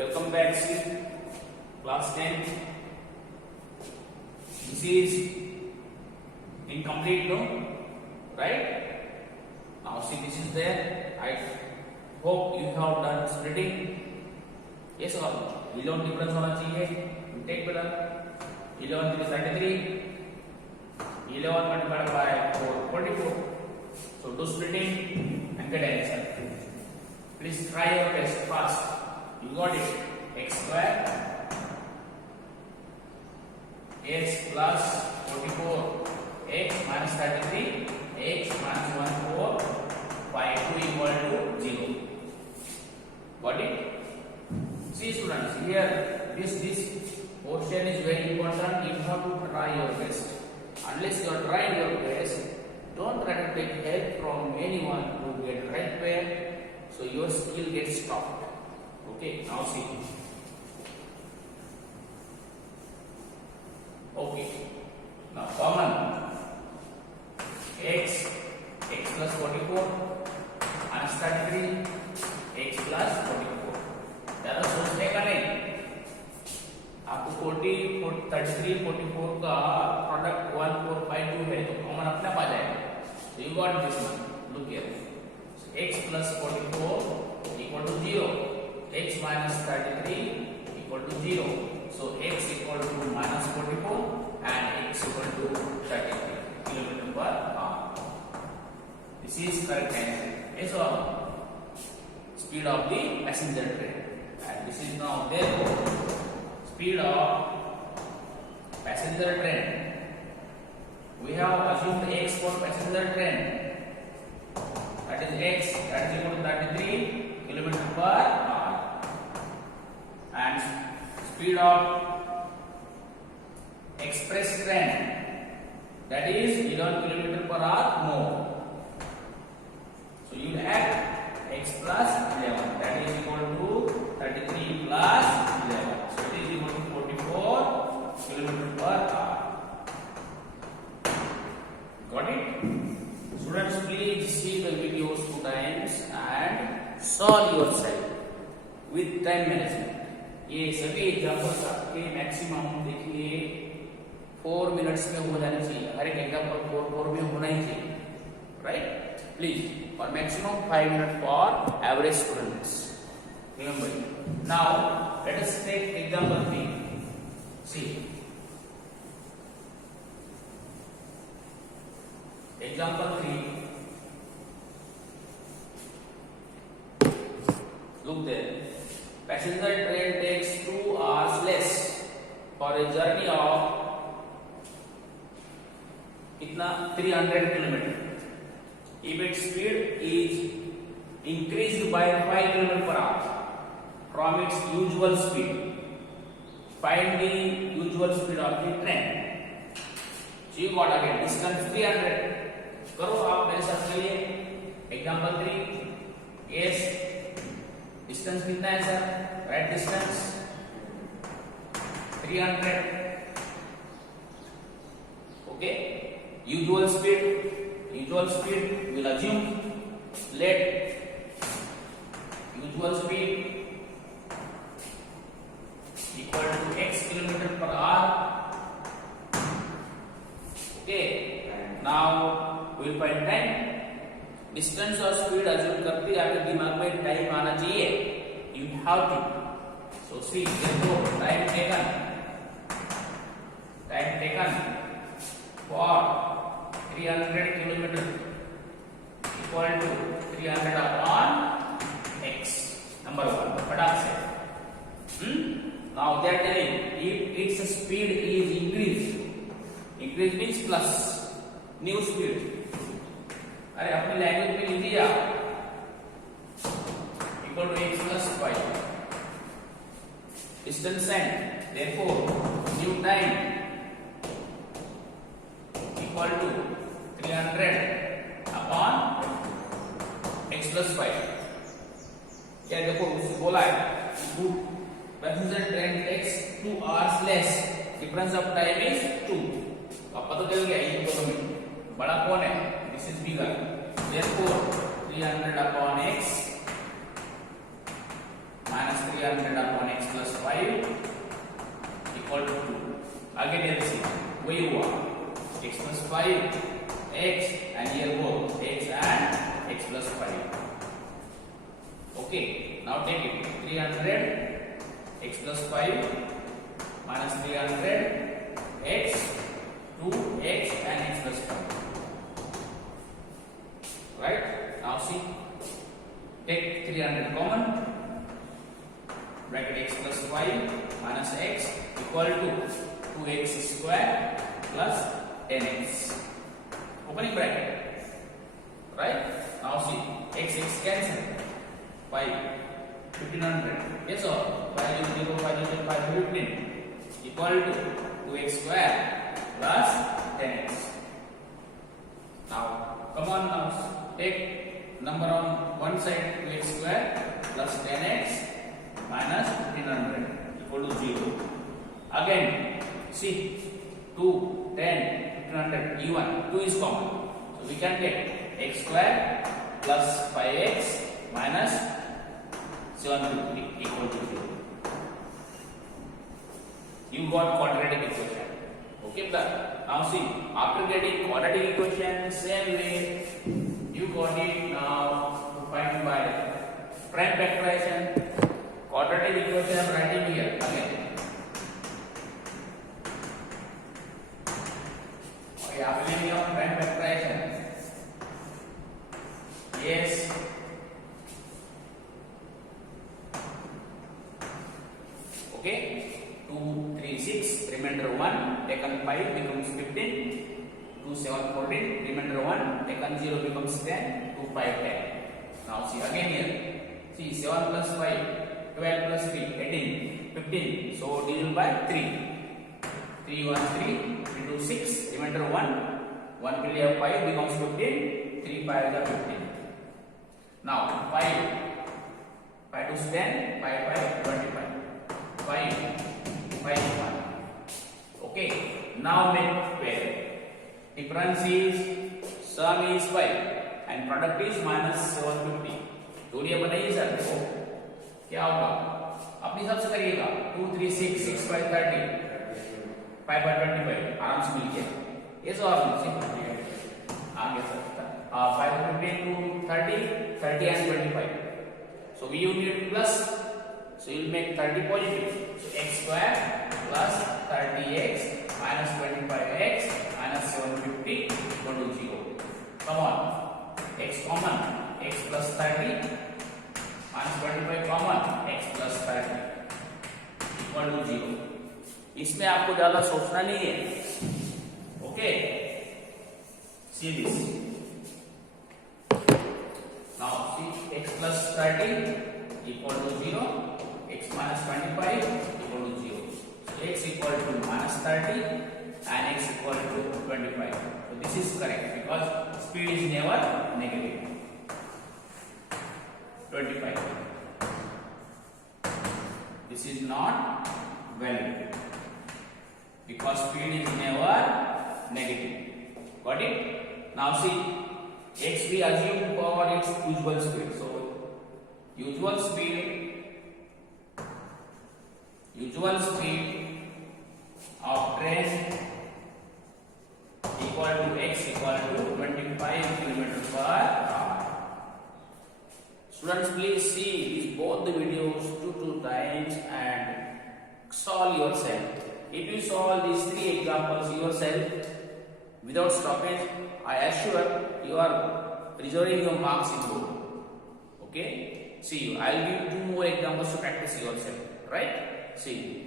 Welcome back to class 10. This is incomplete, no? Right? Now see, this is there. I hope you have done splitting. Yes or no? 11 difference होना चाहिए. You take better. 11 is 33. 11 multiplied by 4, 44. So do splitting and get answer. Please try your best fast. You got it. X square x plus 44 x minus 33 x minus 14 by 2 equal to 0. Got it? See students, here this portion is very important. You have to try your best. Unless you are trying your best, don't try to take help from anyone to get right pair, so your skill gets stopped. Okay, now see. Okay, now common x plus 44 minus 33 x plus 44. जरा सोचने का नहीं, आपको 33 44 का product 1452 है तो common अपने पा जाएगा. So you got this one. Look here. So x plus 44 equal to 0. X minus 33 equal to 0. So x equal to minus 44 and x equal to 33 km per hour. This is correct answer. Yes or no? Speed of the passenger train. And this is now therefore speed of passenger train. We have assumed x for passenger train. That is x, that is equal to 33 km per hour. And speed of express train, that is 11 km per hour more. So you add x plus 11, that is equal to 33 plus 11. So it is equal to 44 km per hour. Got it? Students, please see the videos 2 times and solve yourself with time management. ये सभी examples आपके maximum देखिए 4 minutes में हो जाने चाहिए. हर एक example 4 में होना ही चाहिए. राइट? प्लीज. और maximum 5 minute for average students. Remember. Now let us take example 3. See example 3. Look there. Passenger train takes 2 hours less for a journey of कितना 300 kilometre. If its speed is increased by 5 km per hour from its usual speed, find the usual speed of the train. So you got again distance 300. करो आप मेरे साथ चलिए. Example 3. Yes. Distance कितना है sir? Right distance 300. Okay. Usual speed will assume let usual speed equal to x kilometre per hour. Okay. Now will find time. Distance और speed assume करते आपके दिमाग में टाइम आना चाहिए. You have to. So see therefore time taken for 300 kilometre equal to 300 upon x. Number 1. फटाक से. Now they are telling if its speed is increase means plus new speed. अरे अपनी लैंग्वेज में लिख दिया. Equal to x plus y. Distance and therefore new time equal to 300 upon x plus y. क्या देखो उससे बोला है passenger train takes 2 hours less. Difference of time is 2. अब पता चल गया ये दोनों में बड़ा कौन है? This is bigger. Therefore 300 upon x minus 300 upon x equal to 2. Again LCM वही हुआ x plus 5 x and here both x and x plus 5. Okay, now take it 300 x plus 5 minus 300 x 2x and x plus 5. Right? Now see, take 300 common, bracket x plus 5 minus x equal to 2x square plus 10x. Opening bracket. Right? Now see, x cancel. 5, 1500. Yes or 5 0 5 0 5 15 equal to 2x square plus 10x. Now come on now, take number on one side 2x square plus 10x minus 1500 equal to 0. Again see 2, 10, 1500 even 2 is common, so we can get x square plus 5x minus 750 equal to 0. You got quadratic equation. Okay, now see, after getting quadratic equation, same way you got it. Now to find by prime factorization, quadratic equation I am writing here again. Okay, applying your prime factorization. Yes. Okay, 2, 3, 6, remainder 1, taken 5 becomes 15, 2, 7, 14, remainder 1, taken 0 becomes 10, 2, 5, 10. Now see again here, see 7 plus 5, 12 plus 3, 18, 15, so divided by 3, 3, 1, 3, 3, 2, 6, remainder 1, 1 will have 5 becomes 15, 3, 5 is 15. Now 5 to 10, 5, 5, 25. 5, 1. Okay, now make pair. Difference is, sum is 5 and product is minus 750. जोड़ियां बनाइए sir, देखो क्या होगा, अपनी हिसाब से करिएगा. 2, 3, 6, 6, 5, 30, 5 by 25 आराम से मिल गया. ये सब आप आगे सकता 5 by 15 to 30, 30 and 25. So we need plus. So you will make 30 positive. So x square plus 30x minus 25x minus 750 equal to 0. Come on. X common. X plus 30 minus 25 common. X plus 30 equal to 0. इसमें आपको ज्यादा सोचना नहीं है. Okay. See this. Now see x plus 30 equal to 0. X minus 25 equal to 0. So x equal to minus 30 and x equal to 25. So this is correct because speed is never negative. 25. This is not valid because speed is never negative. Got it? Now see, x we assume for its usual speed. So usual speed of train equal to x equal to 25 km per hour. Students, please see these both the videos 2 times and solve yourself. If you solve these 3 examples yourself without stoppage, I assure you are preserving your marks in board. Okay? See you. I will give 2 more examples to practice yourself. Right? See.